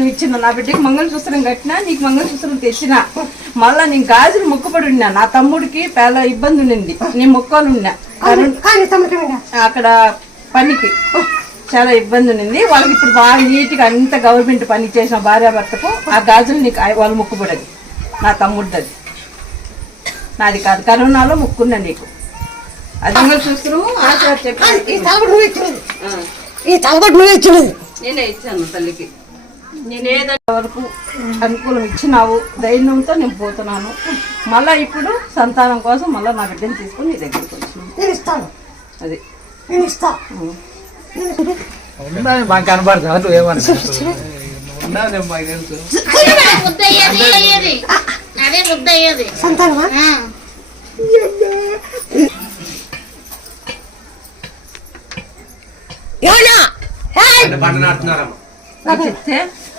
మంగళసూత్రం ఇచ్చిన, నా బిడ్డకి మంగళసూత్రం కట్టినా, నీకు మంగళసూత్రం తెచ్చిన. మళ్ళా నేను గాజులు మొక్కుపడి ఉన్నా. నా తమ్ముడికి చాలా ఇబ్బంది ఉండింది, నేను మొక్కలు ఉన్నా అక్కడ పనికి చాలా ఇబ్బంది ఉంది వాళ్ళకి. ఇప్పుడు బాగా నీట్గా అంత గవర్నమెంట్ పని చేసిన భార్యాభర్తకు ఆ గాజులు నీకు వాళ్ళు మొక్కుపడది. నా తమ్ముడిది అది, నాది కాదు. కరోనాలో మొక్కున్నా నీకు. అది మంగళసూత్రం ఆచార్య చెప్పి నేనే ఇచ్చాను తల్లికి. నేనేదంటే వరకు అనుకూలం ఇచ్చినావు, ధైర్యంతో నేను పోతున్నాను. మళ్ళా ఇప్పుడు సంతానం కోసం మళ్ళీ నా బిడ్డని తీసుకుని నీ దగ్గరికి వచ్చినాను. అది మాకు కనబడతా ఏమన్నా సంతానమా చెప్తే